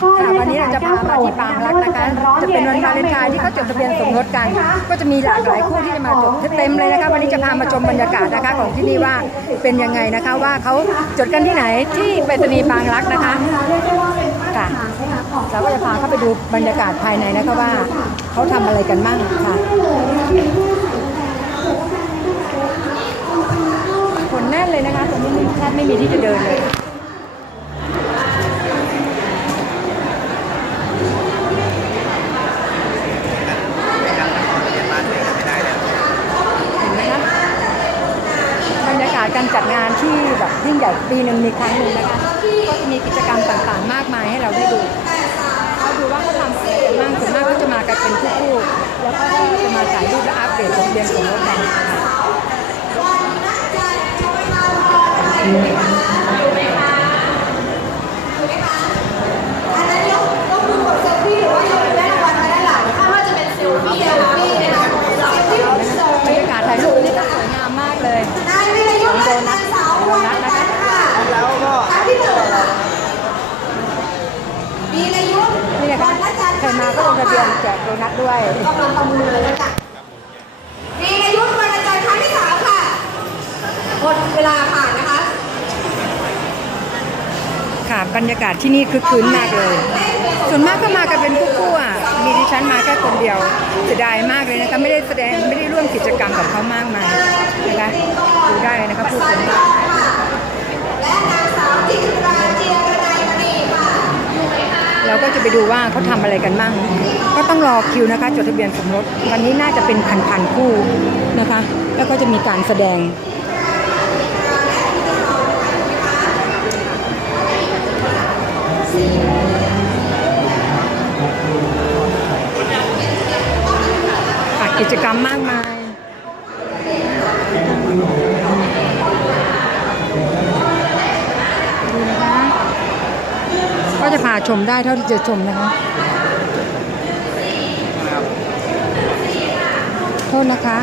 ค่ะวันนี้เราจะพามาที่บางรักนะคะ จะเป็นวันวาเลนไทน์ที่เขาจดทะเบียนสมรสกัน ก็จะมีหลากหลายคู่ที่จะมาจดเต็มเลยนะคะวันนี้จะพามาชมบรรยากาศนะคะของที่นี่ว่าเป็นยังไงนะคะว่าเขาจดกันที่ไหนที่ไปรษณีย์บางรักนะคะค่ะเราก็จะพาเข้าไปดูบรรยากาศภายในนะคะว่าเขาทำอะไรกันบ้างค่ะ คนแน่นเลยนะคะตรงนี้แทบไม่มีที่จะเดินเลย เห็นไหมคะบรรยา การจัดงานที่แบบยิ่งใหญ่ปีหนึ่งมีครั้งหนึ่งนะคะก็จะมีกิจกรรมต่างๆ มากมายให้เราได้ดูเขาดูว่าเขาทำอะไรกันบ้างส่วนมากก็จะมากันเป็นคู่ๆแล้วก็จะมาถ่ายรูปและอัปเดตทะเรียนของรถกันค่ะบรรยากาศถ่ายรูปนี่ก็สวยงามมากเลยของโดนัทโดนัทนะคะ มีนายุทธ นี่นะคะใค รมาก็ลงทะเบียนแจกโดนัทด้วยกำลังประมูลเลยค่ะมีนายุทธวันอาจารย์ครั้งที่สามค่ะหมดเวลาผ่านนะคะ ค่ะบรรยากาศที่นี่คือคืนมากเลย ส่วนมากก็มากันเป็นคู่ๆอะมีดิฉันมาแค่คนเดียวเสียดายมากเลยนะคะไม่ได้แสดงไม่ได้ร่วมกิจกรรมกับเขามากมายนะคะดูได้เลยนะคะผู้คนและนางสาวจิตราเจียรนัยมณีค่ะ เรา ก็จะไปดูว่าเขาทำอะไรกันบ้าง ก็ต้องรอคิวนะคะ จดทะเบียนสมรสวันนี้น่าจะเป็นพันๆคู่นะคะ แล้วก็จะมีการแสดงกิจกรรมมากมาย ดูนะคะ ก็จะพาชมได้เท่าที่จะชมนะคะ โทษนะคะ